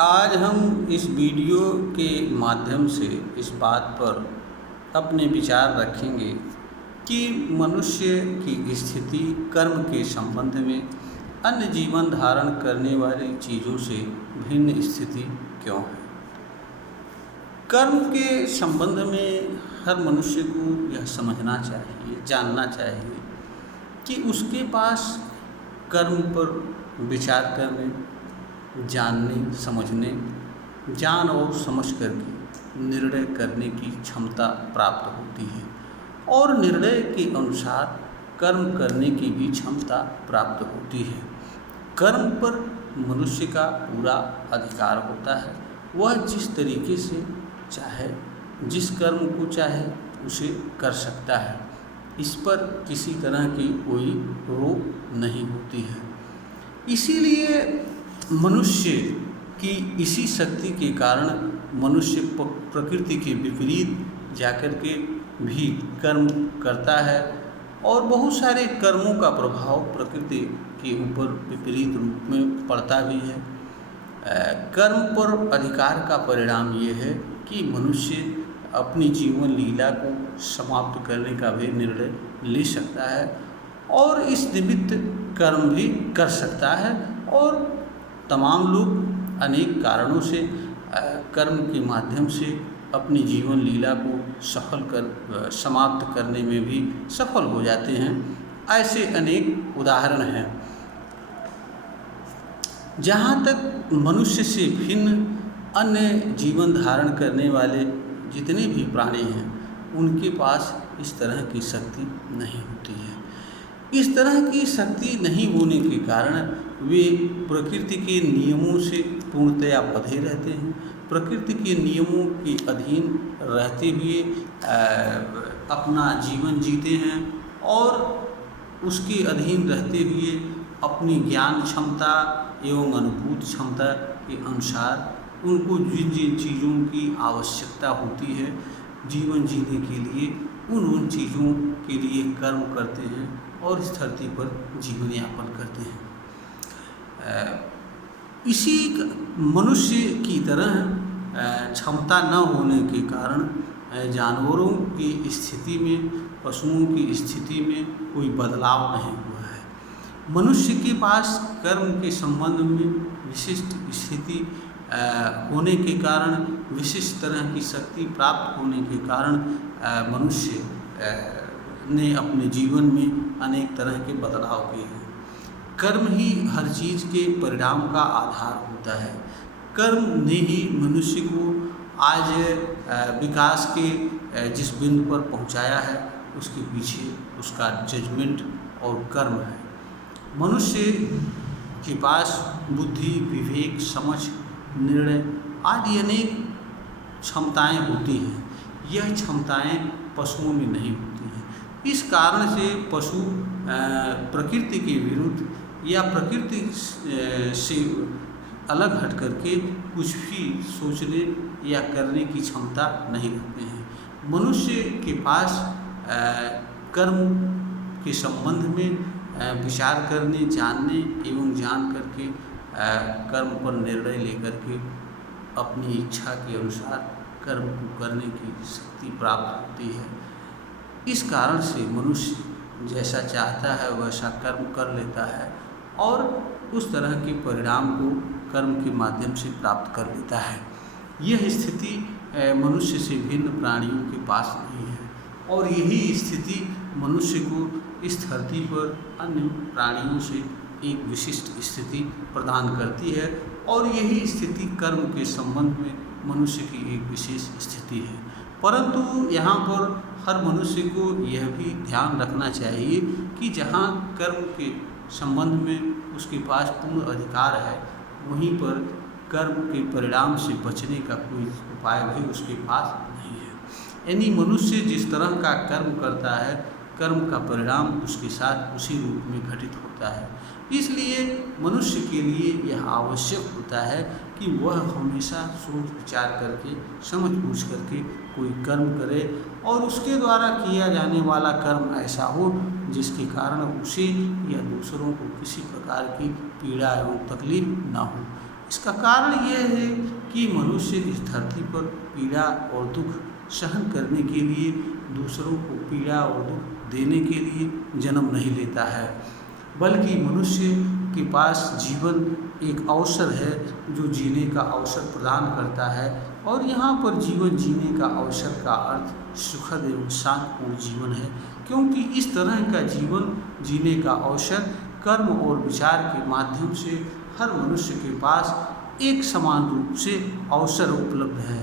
आज हम इस वीडियो के माध्यम से इस बात पर अपने विचार रखेंगे कि मनुष्य की स्थिति कर्म के संबंध में अन्य जीवन धारण करने वाली चीज़ों से भिन्न स्थिति क्यों है। कर्म के संबंध में हर मनुष्य को यह समझना चाहिए, जानना चाहिए कि उसके पास कर्म पर विचार करने, जानने, समझने, जान और समझ करके निर्णय करने की क्षमता प्राप्त होती है और निर्णय के अनुसार कर्म करने की भी क्षमता प्राप्त होती है। कर्म पर मनुष्य का पूरा अधिकार होता है। वह जिस तरीके से चाहे, जिस कर्म को चाहे उसे कर सकता है। इस पर किसी तरह की कोई रोक नहीं होती है। इसीलिए मनुष्य की इसी शक्ति के कारण मनुष्य प्रकृति के विपरीत जाकर के भी कर्म करता है और बहुत सारे कर्मों का प्रभाव प्रकृति के ऊपर विपरीत रूप में पड़ता भी है। कर्म पर अधिकार का परिणाम ये है कि मनुष्य अपनी जीवन लीला को समाप्त करने का भी निर्णय ले सकता है और इस निमित्त कर्म भी कर सकता है। और तमाम लोग अनेक कारणों से कर्म के माध्यम से अपनी जीवन लीला को समाप्त करने में भी सफल हो जाते हैं। ऐसे अनेक उदाहरण हैं। जहाँ तक मनुष्य से भिन्न अन्य जीवन धारण करने वाले जितने भी प्राणी हैं, उनके पास इस तरह की शक्ति नहीं होती है। इस तरह की शक्ति नहीं होने के कारण वे प्रकृति के नियमों से पूर्णतया बंधे रहते हैं। प्रकृति के नियमों के अधीन रहते हुए अपना जीवन जीते हैं और उसके अधीन रहते हुए अपनी ज्ञान क्षमता एवं अनुभूत क्षमता के अनुसार उनको जिन जिन चीज़ों की आवश्यकता होती है जीवन जीने के लिए, उन चीज़ों के लिए कर्म करते हैं और इस धरती पर जीवन यापन करते हैं। इसी मनुष्य की तरह क्षमता न होने के कारण जानवरों की स्थिति में, पशुओं की स्थिति में कोई बदलाव नहीं हुआ है। मनुष्य के पास कर्म के संबंध में विशिष्ट स्थिति होने के कारण, विशिष्ट तरह की शक्ति प्राप्त होने के कारण मनुष्य ने अपने जीवन में अनेक तरह के बदलाव किए हैं। कर्म ही हर चीज़ के परिणाम का आधार होता है। कर्म ने ही मनुष्य को आज विकास के जिस बिंदु पर पहुंचाया है, उसके पीछे उसका जजमेंट और कर्म है। मनुष्य के पास बुद्धि, विवेक, समझ, निर्णय आदि अनेक क्षमताएं होती हैं। यह क्षमताएं पशुओं में नहीं होती हैं। इस कारण से पशु प्रकृति के विरुद्ध या प्रकृति से अलग हट करके कुछ भी सोचने या करने की क्षमता नहीं रखते हैं। मनुष्य के पास कर्म के संबंध में विचार करने, जानने एवं जान करके कर्म पर निर्णय लेकर के अपनी इच्छा के अनुसार कर्म को करने की शक्ति प्राप्त होती है। इस कारण से मनुष्य जैसा चाहता है वैसा कर्म कर लेता है और उस तरह के परिणाम को कर्म के माध्यम से प्राप्त कर लेता है। यह स्थिति मनुष्य से भिन्न प्राणियों के पास नहीं है और यही स्थिति मनुष्य को इस धरती पर अन्य प्राणियों से एक विशिष्ट स्थिति प्रदान करती है और यही स्थिति कर्म के संबंध में मनुष्य की एक विशेष स्थिति है। परंतु यहाँ पर हर मनुष्य को यह भी ध्यान रखना चाहिए कि जहाँ कर्म के संबंध में उसके पास पूर्ण अधिकार है, वहीं पर कर्म के परिणाम से बचने का कोई उपाय भी उसके पास नहीं है। यानी मनुष्य जिस तरह का कर्म करता है, कर्म का परिणाम उसके साथ उसी रूप में घटित होता है। इसलिए मनुष्य के लिए यह आवश्यक होता है कि वह हमेशा सोच विचार करके, समझ बूझ करके कोई कर्म करे और उसके द्वारा किया जाने वाला कर्म ऐसा हो जिसके कारण उसे या दूसरों को किसी प्रकार की पीड़ा एवं तकलीफ न हो। इसका कारण यह है कि मनुष्य इस धरती पर पीड़ा और दुख सहन करने के लिए, दूसरों को पीड़ा और दुख देने के लिए जन्म नहीं लेता है, बल्कि मनुष्य के पास जीवन एक अवसर है जो जीने का अवसर प्रदान करता है। और यहाँ पर जीवन जीने का अवसर का अर्थ सुखद एवं शांतिपूर्ण जीवन है, क्योंकि इस तरह का जीवन जीने का अवसर कर्म और विचार के माध्यम से हर मनुष्य के पास एक समान रूप से अवसर उपलब्ध है।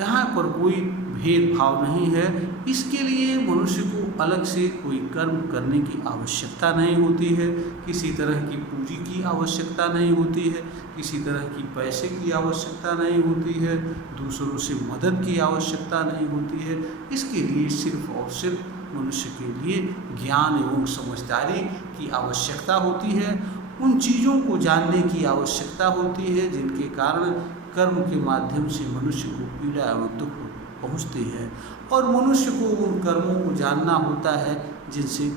यहाँ पर कोई भेदभाव नहीं है। इसके लिए मनुष्य को अलग से कोई कर्म करने की आवश्यकता नहीं होती है, किसी तरह की पूंजी की आवश्यकता नहीं होती है, किसी तरह की पैसे की आवश्यकता नहीं होती है, दूसरों से मदद की आवश्यकता नहीं होती है। इसके लिए सिर्फ और सिर्फ मनुष्य के लिए ज्ञान एवं समझदारी की आवश्यकता होती है, उन चीज़ों को जानने की आवश्यकता होती है जिनके कारण कर्म के माध्यम से मनुष्य को पीड़ा एवं दुख पहुँचती है। और मनुष्य को उन कर्मों को जानना होता है जिनसे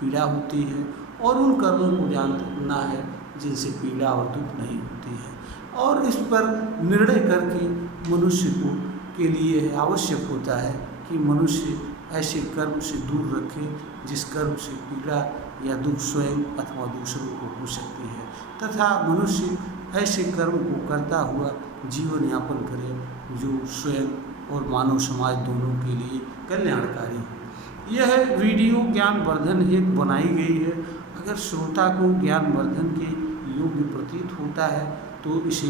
पीड़ा होती है, और उन कर्मों को जानना है जिनसे पीड़ा और दुख नहीं होती है। और इस पर निर्णय करके मनुष्य को के लिए आवश्यक होता है कि मनुष्य ऐसे कर्म से दूर रखे जिस कर्म से पीड़ा या दुख स्वयं अथवा दूसरों को हो सकती है, तथा मनुष्य ऐसे कर्म को करता हुआ जीवन यापन करे जो स्वयं और मानव समाज दोनों के लिए कल्याणकारी है। यह वीडियो ज्ञानवर्धन हेतु बनाई गई है। अगर श्रोता को ज्ञानवर्धन के योग्य प्रतीत होता है तो इसे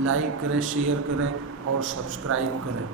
लाइक करें, शेयर करें और सब्सक्राइब करें।